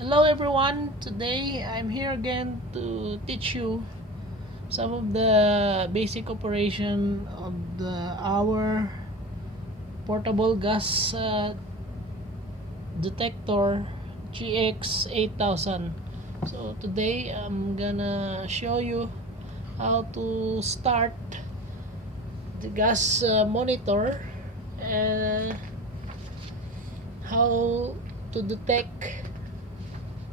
Hello everyone, today I'm here again to teach you some of the basic operation of our portable gas detector GX8000. So today I'm gonna show you how to start the gas monitor and how to detect,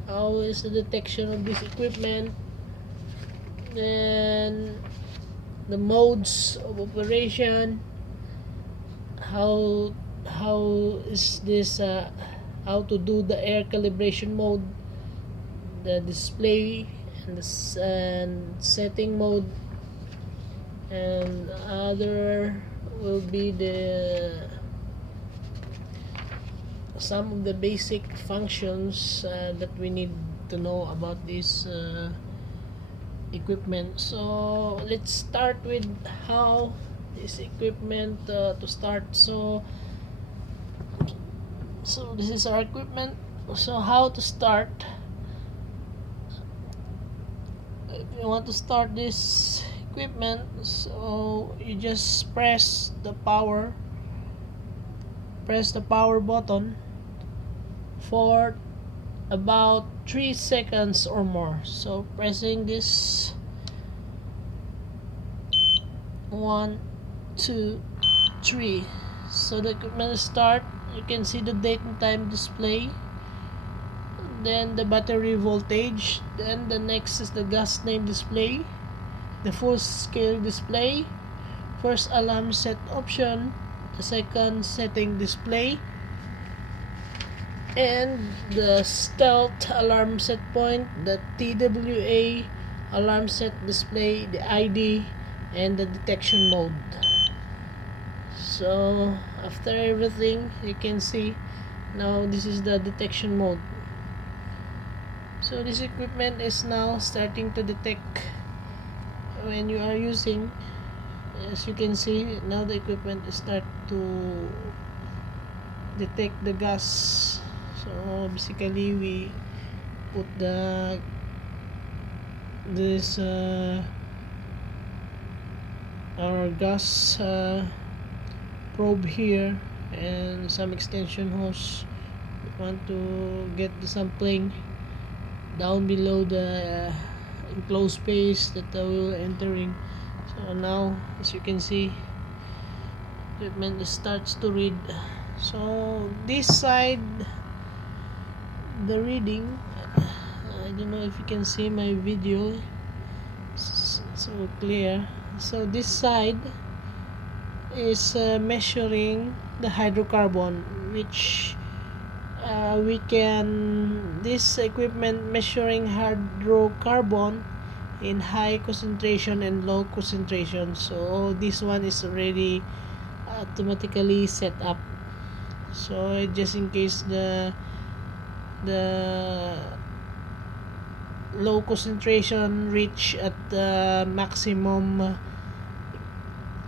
how is the detection of this equipment, then the modes of operation, how is this how to do the air calibration mode, the display and and setting mode, and other will be the some of the basic functions that we need to know about this equipment. So let's start with how this equipment to start. So this is our equipment. So how to start? If you want to start this equipment, so you just press the power button for about 3 seconds or more. So pressing this, 1 2 3, so the equipment will start. You can see the date and time display, then the battery voltage, then the next is the gas name display, the full scale display, first alarm set option, the second setting display, and the stealth alarm set point, the TWA alarm set display, the ID, and the detection mode. So after everything, you can see now this is the detection mode. So this equipment is now starting to detect when you are using. As you can see, now the equipment start to detect the gas. So basically we put this our gas probe here and some extension hose. We want to get the sampling down below the enclosed space that we will entering. So now, as you can see, equipment starts to read. So this side, the reading, I don't know if you can see my video so clear. So this side is measuring the hydrocarbon, which we can this equipment measuring hydrocarbon in high concentration and low concentration. So this one is already automatically set up, so just in case the low concentration reach at the maximum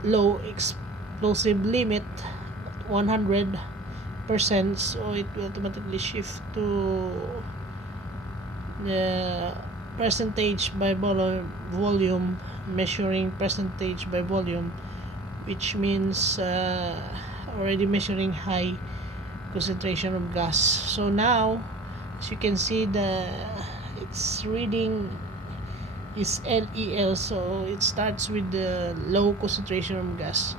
low explosive limit 100%, so it will automatically shift to the percentage by volume, measuring percentage by volume, which means already measuring high concentration of gas. So now, as you can see, its reading is LEL, so it starts with the low concentration of gas.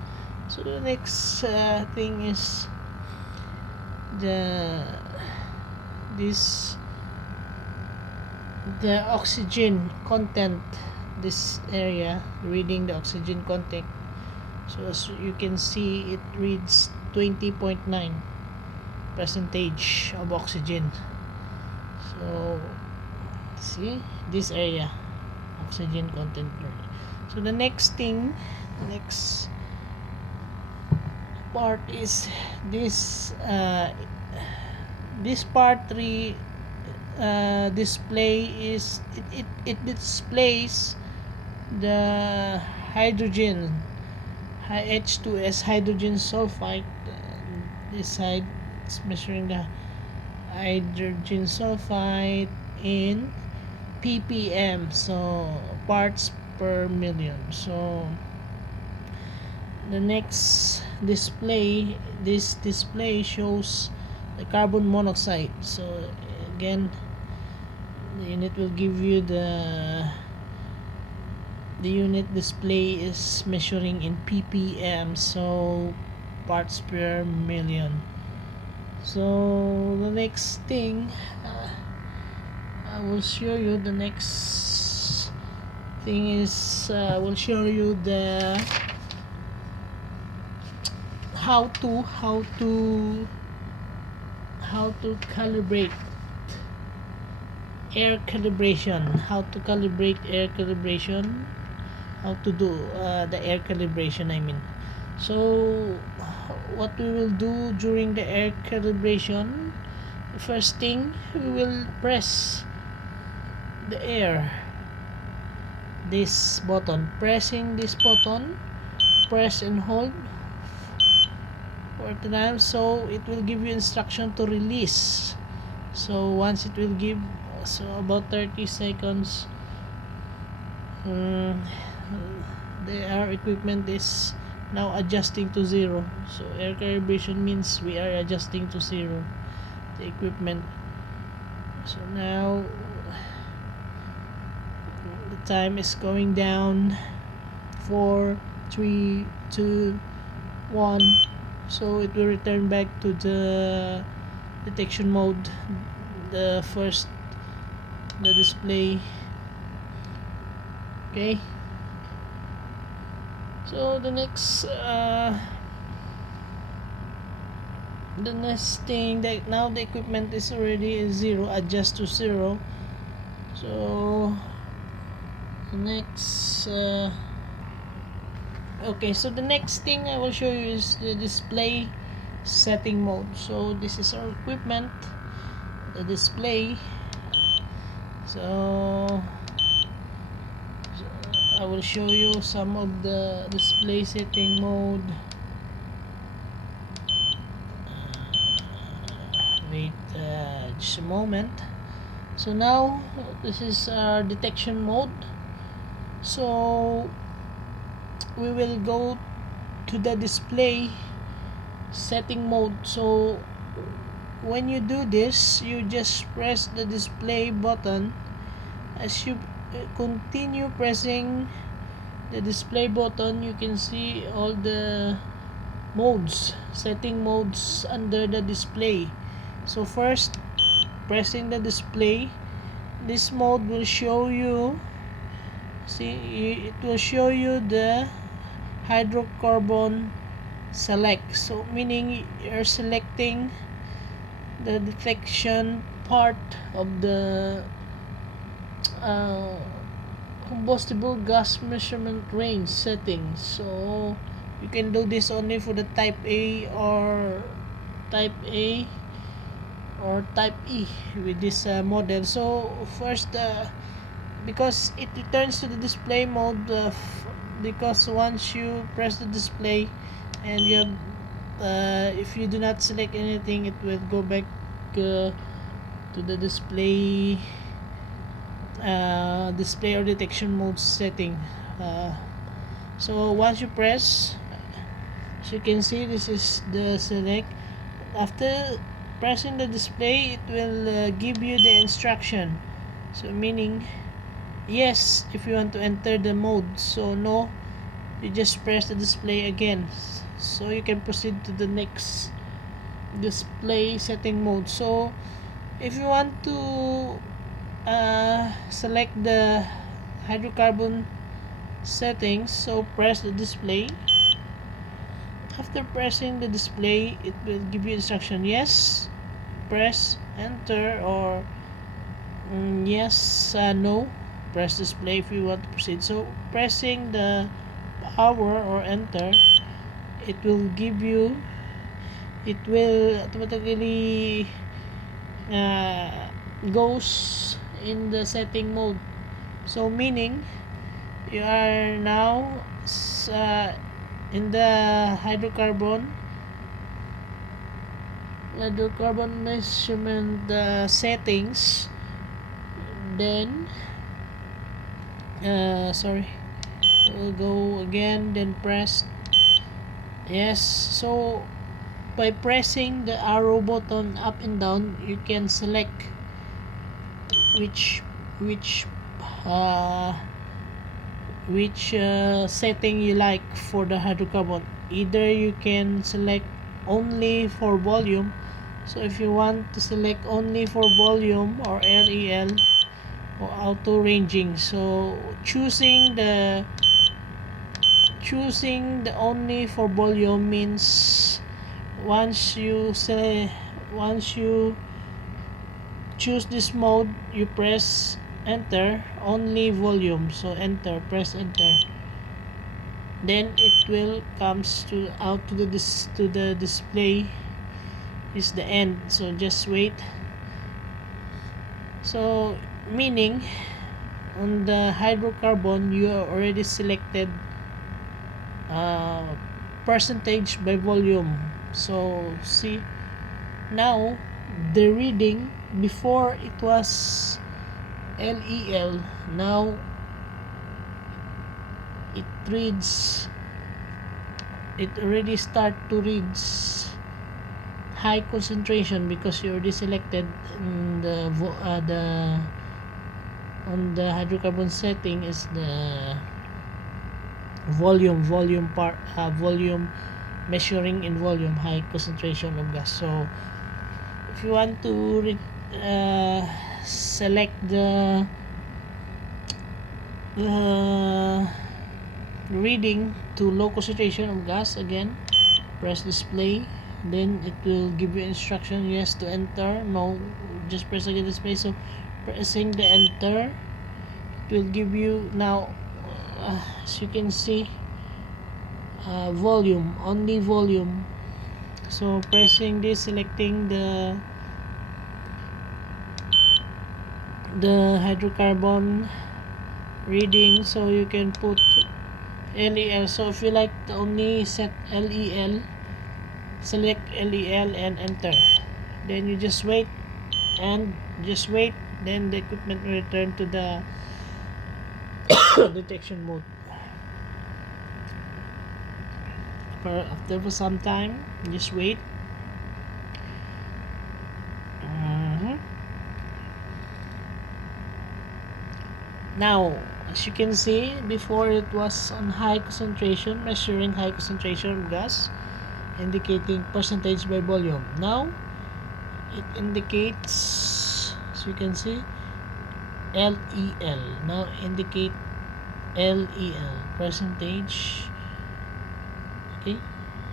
So the next thing is the this the oxygen content, this area reading the oxygen content. So as you can see, it reads 20.9 percentage of oxygen. So see this area, oxygen content. So the next part is this part 3 display is it displays the hydrogen H2S hydrogen sulfide. This side it's measuring the hydrogen sulfide in ppm, so parts per million. So the next display, this display shows the carbon monoxide. So again, the unit will give you the unit display is measuring in ppm, so parts per million. So the next thing, I will show you the next thing is I will show you the how to calibrate air calibration, how to calibrate air calibration, how to do the air calibration, I mean. So what we will do during the air calibration, first thing, we will press the air, this button, pressing this button, press and hold for the time, so it will give you instruction to release. So once it will give, so about 30 seconds, the air equipment is now adjusting to 0. So air calibration means we are adjusting to 0 the equipment. So now the time is going down. 4, 3, 2, 1. So it will return back to the detection mode, the first, the display. Okay, so the next thing, that now the equipment is already 0, adjust to 0. So the next okay, so the next thing I will show you is the display setting mode. So this is our equipment, the display. So I will show you some of the display setting mode. Wait just a moment. So now this is our detection mode. So we will go to the display setting mode. So when you do this, you just press the display button. As you continue pressing the display button, you can see all the modes, setting modes under the display. So first, pressing the display, this mode will show you, see, it will show you the hydrocarbon select. So meaning you're selecting the detection part of the combustible gas measurement range settings. So you can do this only for the type A or type A or type E with this model. So first, because it returns to the display mode, because once you press the display and you have if you do not select anything, it will go back to the display display or detection mode setting. So once you press, as you can see, this is the select. After pressing the display, it will give you the instruction. So meaning yes if you want to enter the mode, so no, you just press the display again, so you can proceed to the next display setting mode. So if you want to select the hydrocarbon settings, so press the display. After pressing the display, it will give you instruction, yes, press enter, or yes, no, press display if you want to proceed. So pressing the power or enter, it will give you, it will automatically goes in the setting mode. So meaning you are now in the hydrocarbon hydrocarbon measurement settings, then sorry, we'll go again, then press yes. So by pressing the arrow button up and down, you can select which which uh, setting you like for the hydrocarbon. Either you can select only for volume, so if you want to select only for volume or LEL, or auto ranging, so choosing the only for volume means once you choose this mode, you press enter only volume, so press enter, then it will comes to out to the display is the end. So just wait. So meaning on the hydrocarbon you already selected percentage by volume. So see, now the reading before it was LEL, now it already start to read high concentration because you already selected the on the hydrocarbon setting is the volume part, volume, measuring in volume, high concentration of gas. So if you want to select the reading to low concentration of gas, again press display, then it will give you instruction yes to enter, no just press again display. So pressing the enter, it will give you now as you can see volume, only volume. So pressing this, selecting the hydrocarbon reading, so you can put LEL. So if you like to only set LEL, select LEL and enter, then you just wait and then the equipment will return to the detection mode. After some time, just wait. Now as you can see, before it was on high concentration, measuring high concentration of gas, indicating percentage by volume. Now it indicates, as you can see, LEL. Now indicate LEL, percentage. Okay,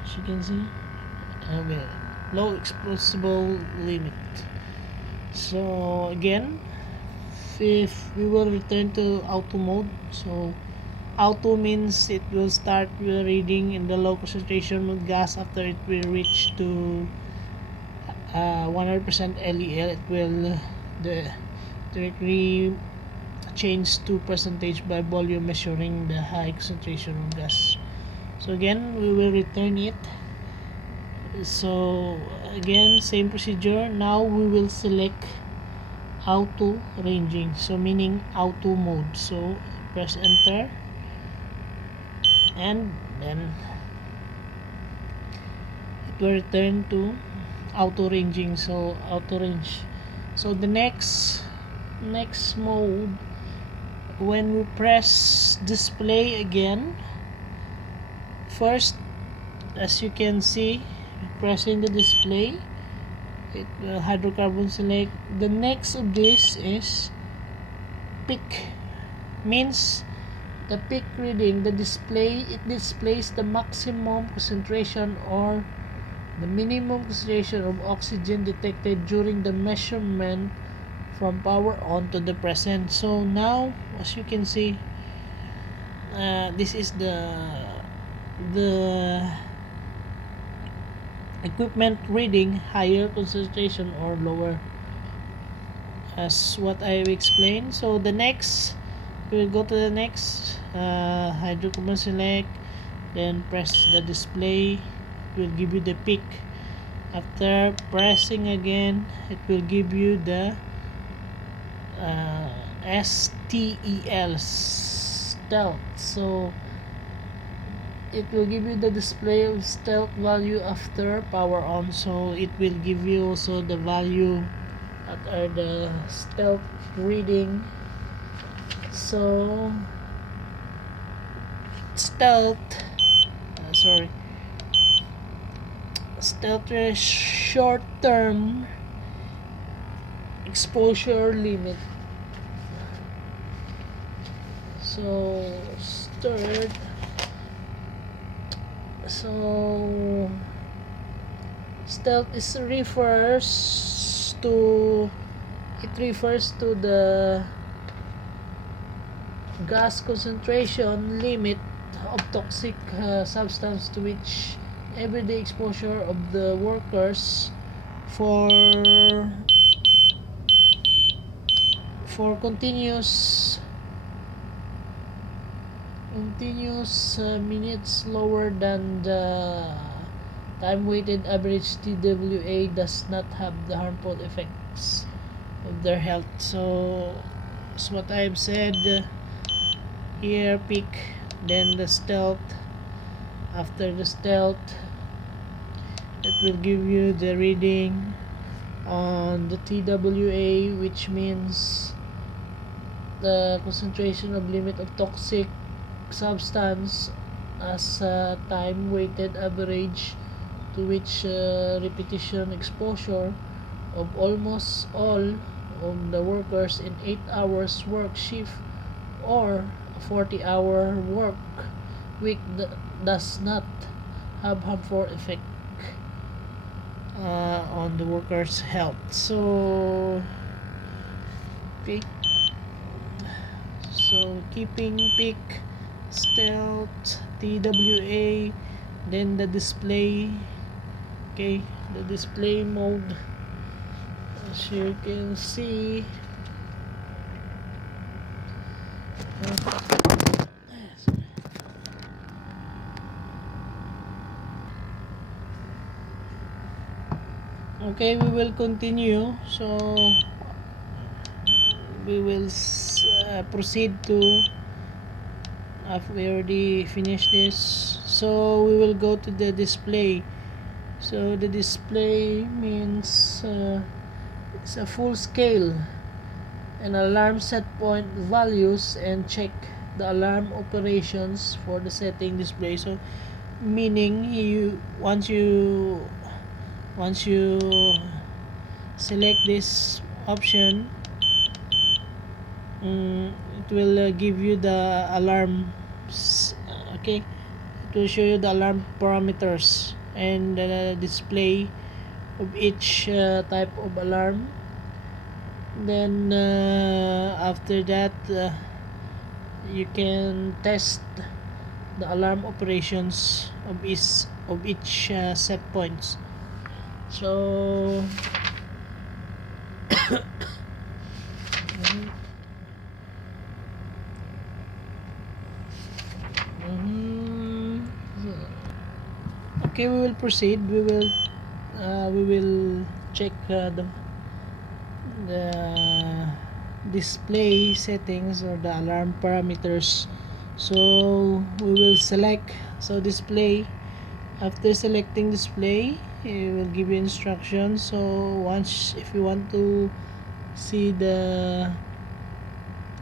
as you can see, okay, low explosible limit. So again, if we will return to auto mode, so auto means it will start reading in the low concentration of gas. After it will reach to 100% LEL, it will directly change to percentage by volume, measuring the high concentration of gas. So again, we will return it. So again, same procedure. Now we will select auto ranging, so meaning auto mode. So press enter and then it will return to auto ranging, so auto range. So the next mode, when we press display again, first as you can see, pressing the display, it hydrocarbon select. The next of this is peak, means the peak reading, the display, it displays the maximum concentration or the minimum concentration of oxygen detected during the measurement from power on to the present. So now as you can see, this is the equipment reading higher concentration or lower, as what I explained. So the next, we will go to the next, hydrocarbon select, then press the display, it will give you the peak. After pressing again, it will give you the STEL, stealth. So it will give you the display of stealth value after power on, so it will give you also the value that are the stealth reading. So stealth sorry stealth is short term exposure limit. So third, so stealth refers to the gas concentration limit of toxic substance to which everyday exposure of the workers for continuous minutes lower than the time-weighted average TWA does not have the harmful effects of their health. So as what I've said, here peak, then the stealth. After the stealth, it will give you the reading on the TWA, which means the concentration of limit of toxic substance as a time weighted average to which repetition exposure of almost all of the workers in 8 hours work shift or a 40-hour work week does not have harmful effect on the workers' health. So okay, so keeping peak, stealth, TWA, then the display. Okay, the display mode, as you can see, okay, we will continue. So we will proceed to, after we already finished this, so we will go to the display. So the display means it's a full scale and alarm set point values and check the alarm operations for the setting display. So meaning you once you select this option, it will give you the alarm. Okay, it will show you the alarm parameters and the display of each type of alarm. Then after that, you can test the alarm operations of each set points. So okay, we will proceed. We will check the display settings or the alarm parameters. So we will select, so display. After selecting display, it will give you instructions. So once, if you want to see the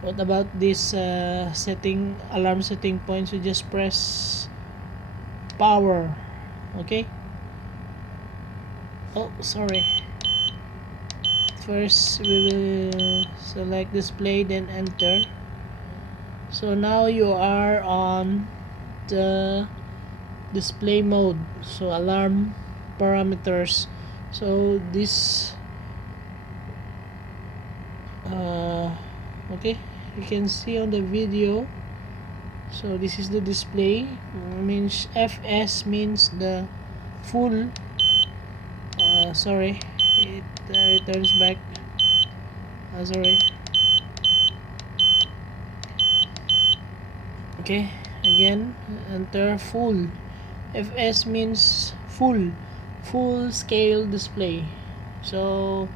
what about this alarm setting points, you just press power. Okay, oh sorry, first we will select display, then enter. So now you are on the display mode, so alarm parameters. So this okay, you can see on the video. So this is the display, means FS means the full sorry, it returns back, sorry. Okay, again enter full. FS means full, full scale display. So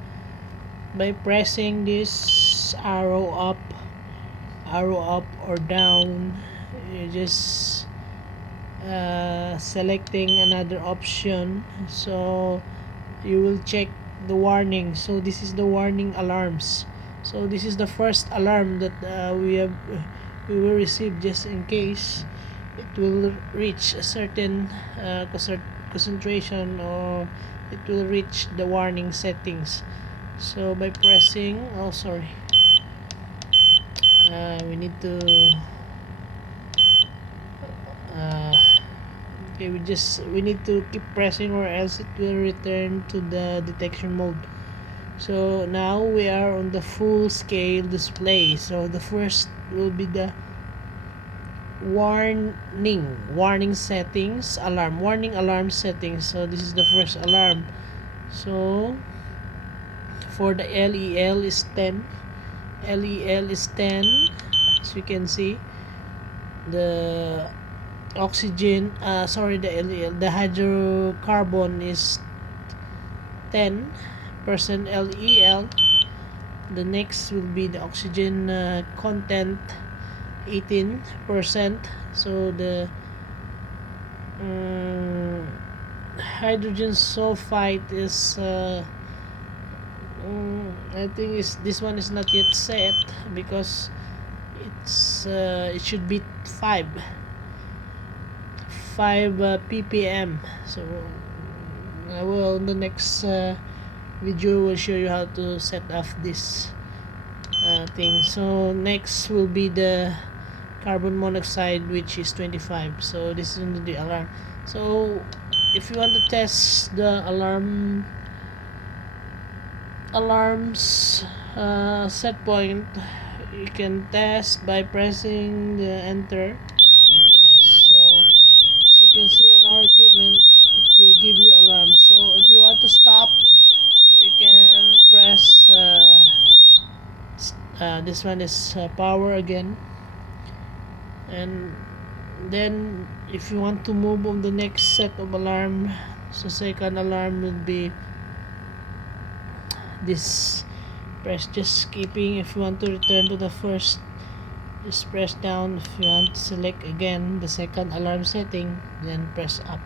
by pressing this arrow up or down, you just selecting another option, so you will check the warning. So this is the warning alarms. So this is the first alarm that we will receive, just in case it will reach a certain concentration, or it will reach the warning settings. So by pressing, oh sorry, we need to okay, we need to keep pressing, or else it will return to the detection mode. So now we are on the full scale display. So the first will be the warning settings, warning alarm settings. So this is the first alarm. So for the LEL is 10. LEL is 10. As you can see, the oxygen, the LEL, the hydrocarbon is 10% LEL. The next will be the oxygen content, 18%. So the hydrogen sulfide is I think this one is not yet set, because it should be 5 ppm. So I will, in the next video, will show you how to set up this thing. So next will be the carbon monoxide, which is 25. So this is the alarm. So if you want to test the alarms set point, you can test by pressing the enter. So as you can see on our equipment, it will give you alarm. So if you want to stop, you can press this one is power again, and then if you want to move on the next set of alarm, so second alarm will be this. Press just skipping. If you want to return to the first, just press down. If you want to select again the second alarm setting, then press up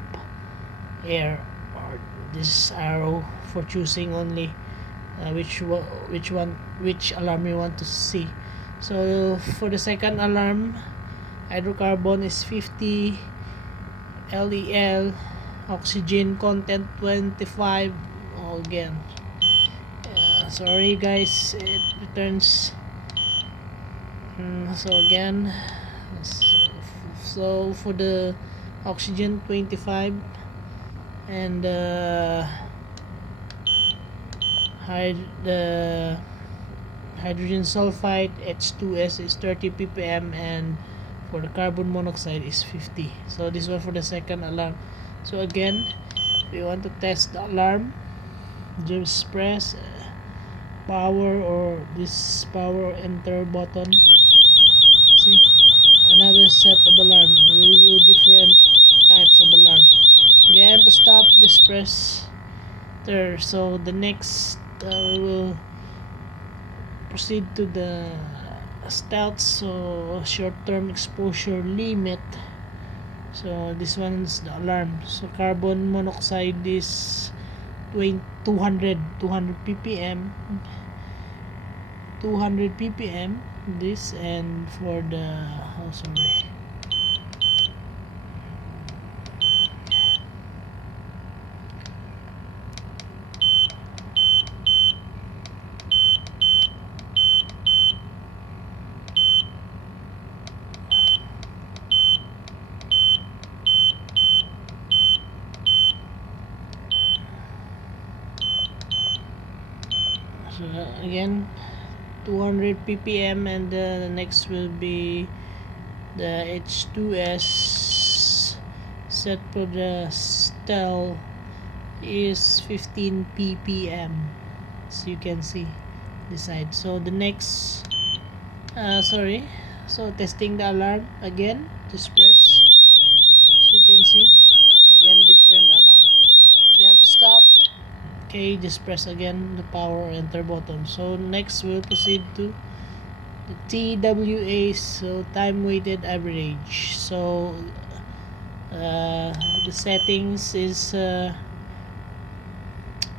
air or this arrow for choosing only which alarm you want to see. So for the second alarm, hydrocarbon is 50 LEL, oxygen content 25. Again, sorry guys, it returns. So again, so for the oxygen 25, and the hydrogen sulfide H2S is 30 ppm, and for the carbon monoxide is 50. So this one for the second alarm. So again, if you want to test the alarm, just press power, or this power enter button. See, another set of alarm with different types of alarm. Again, to stop, just press there. So the next we will proceed to the stealth, so short-term exposure limit. So this one's the alarm. So carbon monoxide is 200 ppm, this, and for the so again 200 ppm, and the next will be the H2S set for the stealth is 15 ppm, as you can see this side. So the next so testing the alarm again, just press, as you can see, again different alarm. If you want to stop Okay, just press again the power enter button. So next we'll proceed to the TWA, so time weighted average. So the settings is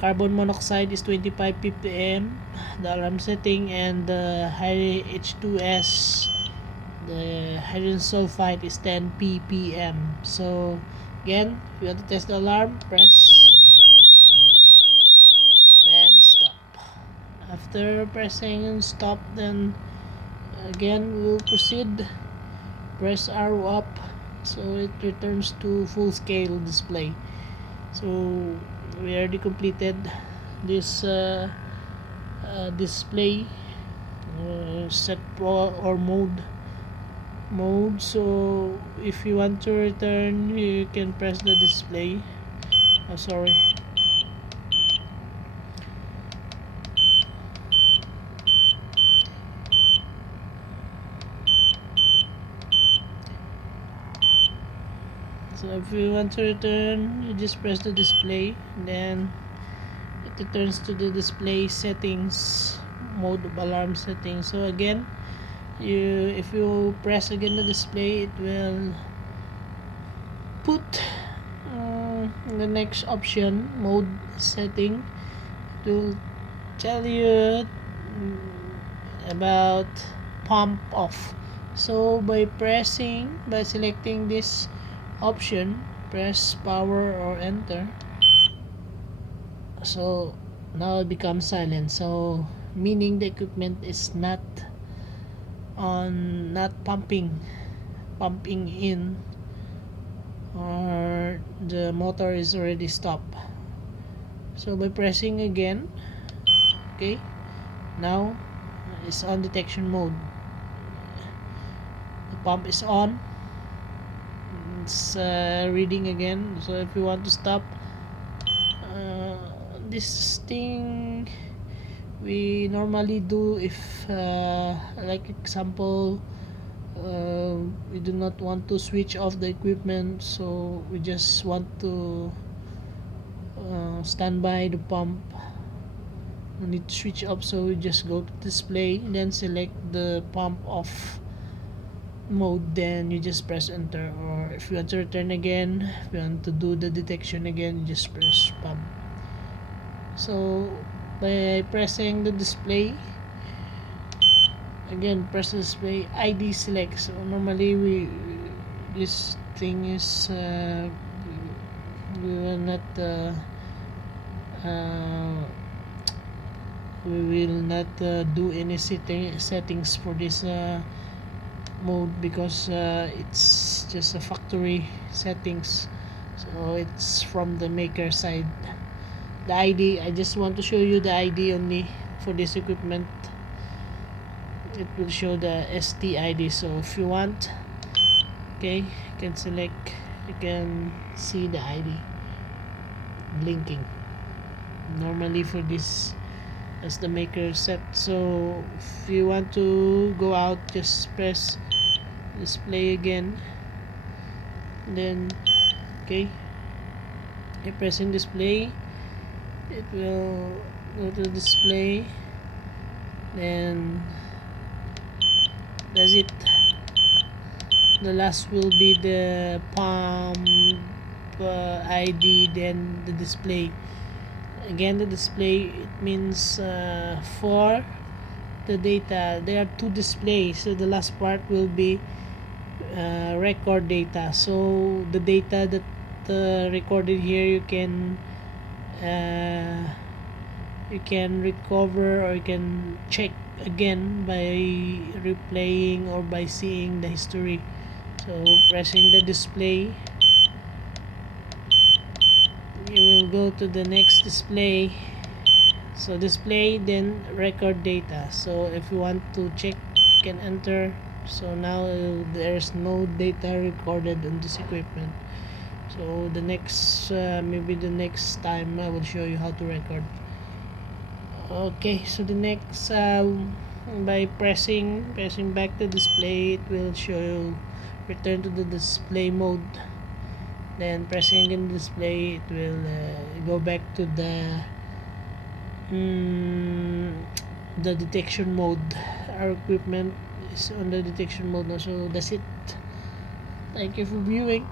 carbon monoxide is 25 ppm, the alarm setting, and the high H2S, the hydrogen sulfide, is 10 ppm. So again, if you want to test the alarm, press, then stop. After pressing stop, then again we'll proceed, press arrow up, so it returns to full scale display. So we already completed this display set or mode. So if you want to return, you can press the display. Oh, sorry. So if you want to return, you just press the display, then it returns to the display settings, mode of alarm settings. So again, if you press again the display, it will put the next option, mode setting. It will tell you about pump off. So by selecting this option, press power or enter, so now it becomes silent, so meaning the equipment is not on, not pumping in, or the motor is already stopped. So by pressing again, okay, now it's on detection mode, the pump is on, it's reading again. So if you want to stop this thing, we normally do if like example, we do not want to switch off the equipment, so we just want to stand by the pump, we need to switch off, so we just go to display, then select the pump off mode, then you just press enter. Or if you want to return again, if you want to do the detection again, you just press pump. So by pressing the display again, press the display, ID select. So normally this thing is we will not uh, we will not do any settings for this mode, because it's just a factory settings, so it's from the maker side. The ID, I just want to show you the ID only for this equipment. It will show the ST ID, so if you want, okay, you can select, you can see the ID blinking normally for this as the maker set. So if you want to go out, just press display again, then okay, you're pressing display, it will go to display, then that's it. The last will be the pump ID, then the display. Again, the display, it means for the data, there are two displays, so the last part will be record data. So the data that recorded here, you can recover, or you can check again by replaying or by seeing the history. So pressing the display, you will go to the next display, so display, then record data. So if you want to check, you can enter. So now there's no data recorded on this equipment. So the next maybe the next time I will show you how to record. Okay, so the next by pressing back the display, it will show return to the display mode. Then pressing again the display, it will go back to the mm, the detection mode. Our equipment is on the detection mode now. So that's it. Thank you for viewing.